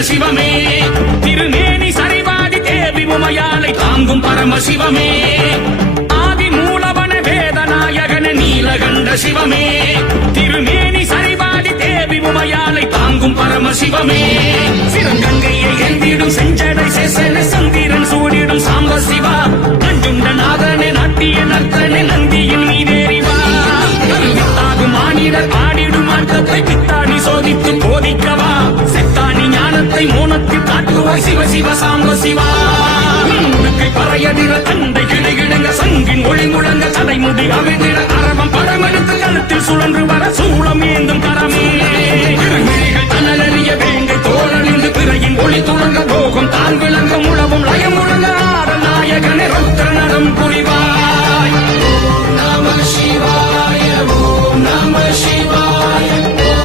சிவமே திருமேனி சரிவாதி தேவி உமையாலை தாங்கும் பரமசிவமே ஆதி மூலவன வேதநாயகன நீலகண்ட சிவமே திருமேனி சரிவாதி தேவி உமையாலை தாங்கும் பரமசிவமே சிறங்கங்கையை எந்திடும் செஞ்சடை சேசன சந்திரன் சூடிடும் சாம்ப சிவா நஞ்சுண்ட நாதனே நாட்டிய நர்த்தனே நந்தியின் மீதேறிவா வித்தாகும் மானிடர் ஆடிடும் ஆட்டத்தை பித்தாணி சோதித்து போதிக்கவா செத்தாணி ஞானத்தை மோனத்தில் காட்டுவாய் சிவ சிவ சாமி